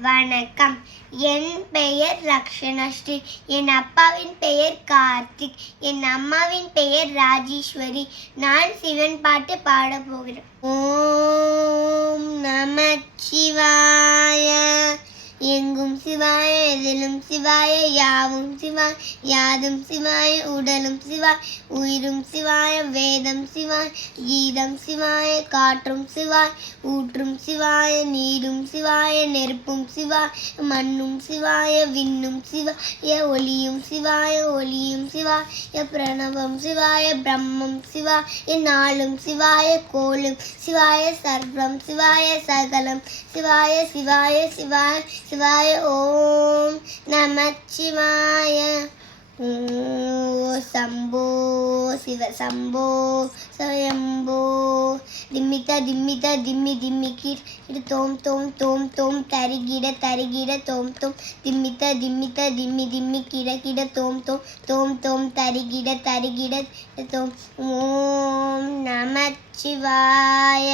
வணக்கம். என் பெயர் லக்ஷணஸ்ரீ என் அப்பாவின் பெயர் கார்த்திக். என் அம்மாவின் பெயர் ராஜேஸ்வரி. நான் சிவன் பாட்டு பாட போகிறேன். ஓம் நம எங்கும் எதிலும் சிவாய யாவும் சிவாய் யாதும் சிவாய உடலும் சிவாய் உயிரும் சிவாய வேதம் சிவாய் கீதம் சிவாய காற்றும் சிவாய் ஊற்றும் சிவாய நீரும் சிவாய நெருப்பும் சிவாய் மண்ணும் சிவாய விண்ணும் சிவாய ஒளியும் சிவாய ஒளியும் சிவாய பிரணவம் சிவாய பிரம்மம் சிவாய நாளும் சிவாய கோலும் சிவாய சர்வம் சிவாய சகலம் சிவாய சிவாய சிவாய சிவாய ஓம் ஓம் நமச்சிவாய. ஓ சம்போ சிவ சம்போ சயம்போ. திம்மித திம்மித திம்மி திம்மிக்கிட் இது தோம் தோம் தோம் தோம். தரிகிட தரிகிட தோம் தோம். திம்மித திம்மித திம்மி திம்மி கிட கிட தோம் தோம். தோம் தோம். தரிகிட தரிகிட தோம். ஓம் நமச்சிவாய.